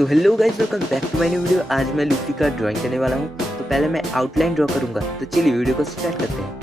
So hello guys, welcome back to my new video. आज मैं Luffy का drawing करने वाला हूँ। तो पहले मैं आउटलाइन ड्रॉ करूंगा। तो चलिए वीडियो को स्टार्ट करते हैं।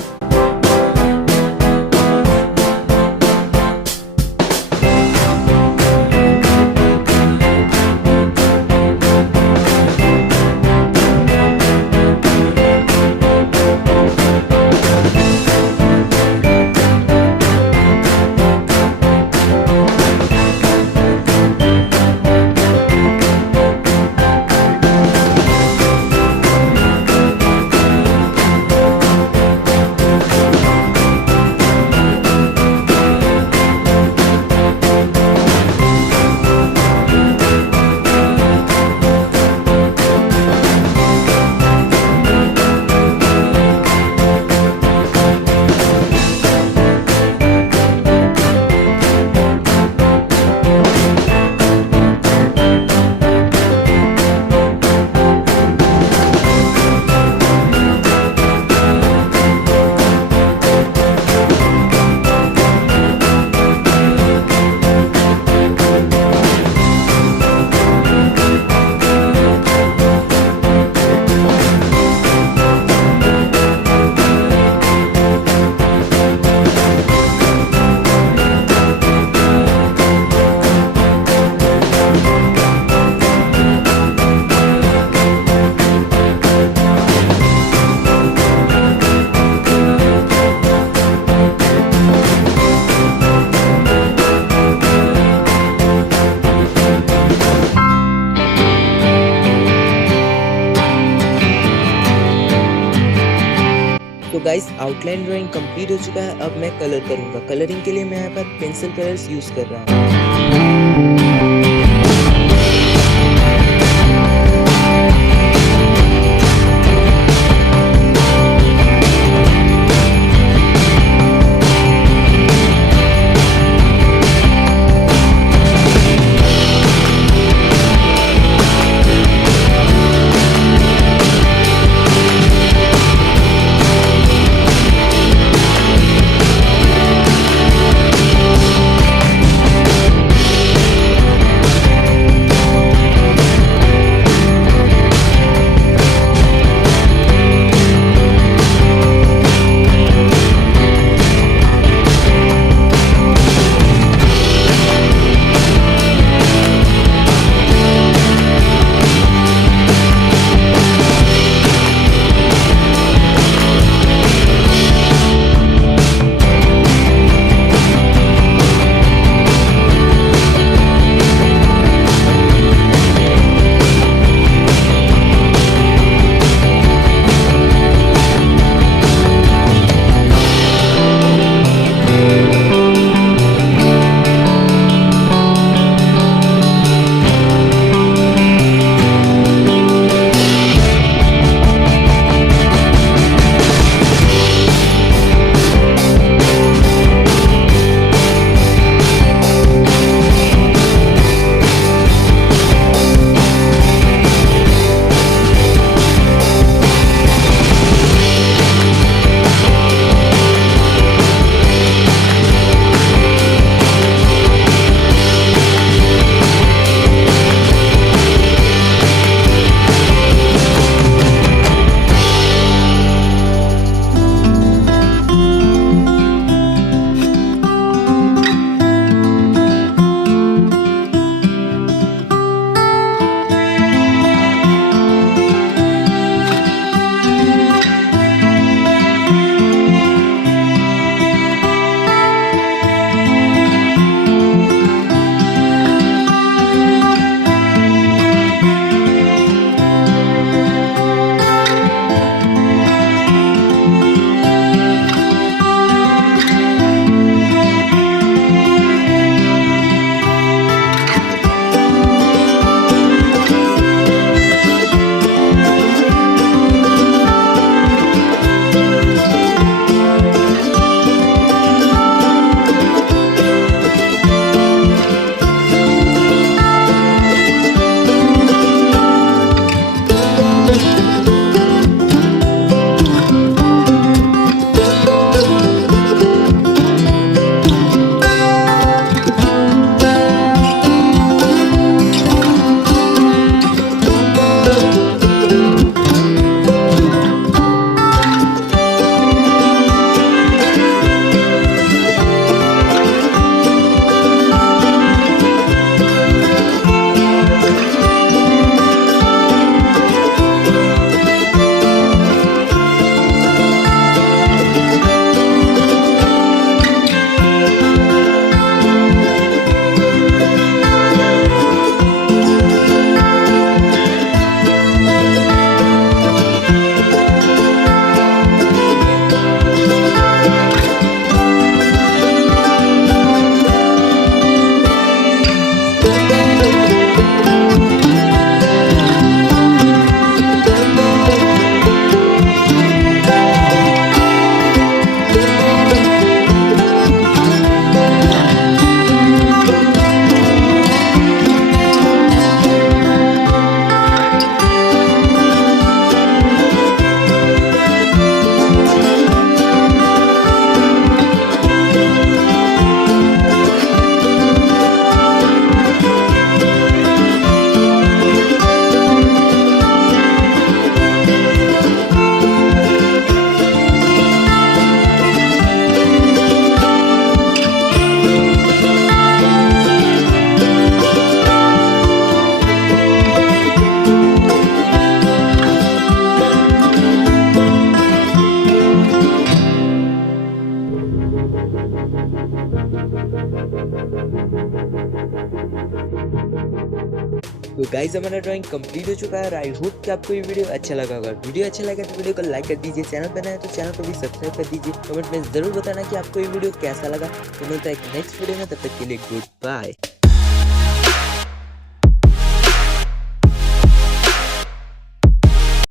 तो गाइस, आउटलाइन ड्राइंग कंप्लीट हो चुका है। अब मैं कलर करूंगा। कलरिंग के लिए मैं यहाँ पर पेंसिल कलर्स यूज कर रहा हूँ। गाइस हमारा ड्राइंग कंप्लीट हो चुका है। आई होप कि आपको ये वीडियो अच्छा लगा होगा। वीडियो अच्छा लगा तो वीडियो को लाइक कर दीजिए, चैनल पर नए हैं तो चैनल को भी सब्सक्राइब कर दीजिए। कमेंट में जरूर बताना कि आपको ये वीडियो कैसा लगा। तो मिलता है एक नेक्स्ट वीडियो में, तब तक के लिए गुड बाय।